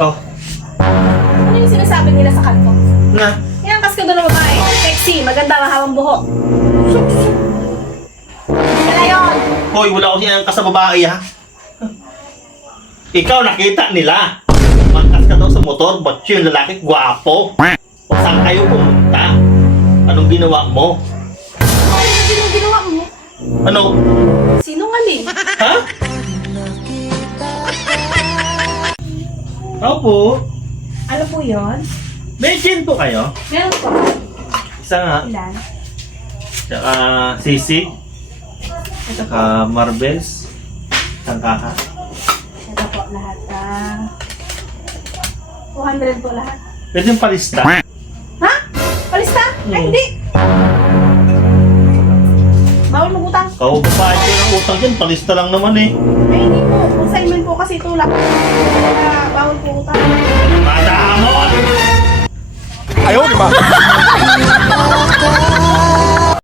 Oh, Ano yung sinasabi nila sa kanto? na. Yan, kas ka doon ng babae. Sexy, maganda, mahabang buhok. Kaya yun. Hoy, wala ko siyang ka sa babae ha. Ikaw nakita nila. Magkas ka daw sa motor, ba't yung lalaki gwapo? O saan kayo pumunta? Anong ginawa mo? Ano yung ginawa mo? Ano? Sinungaling. Ha? Opo. Ano po yun? May gin po kayo? Meron po. Isa nga. Ilan? Tsaka sisig. Ito po. Tsaka marbles. Tangkaha. Ito po lahat. 200 po lahat. Pwede yung palista. Ha? Palista? Ay, hindi. Bawal magutang. Kaupapahan ko ng utang dyan. Palista lang naman eh. Ay, hindi po. Consignment po kasi ito lang. Kaya bawal po utang. Madamon! Ayaw, di ba?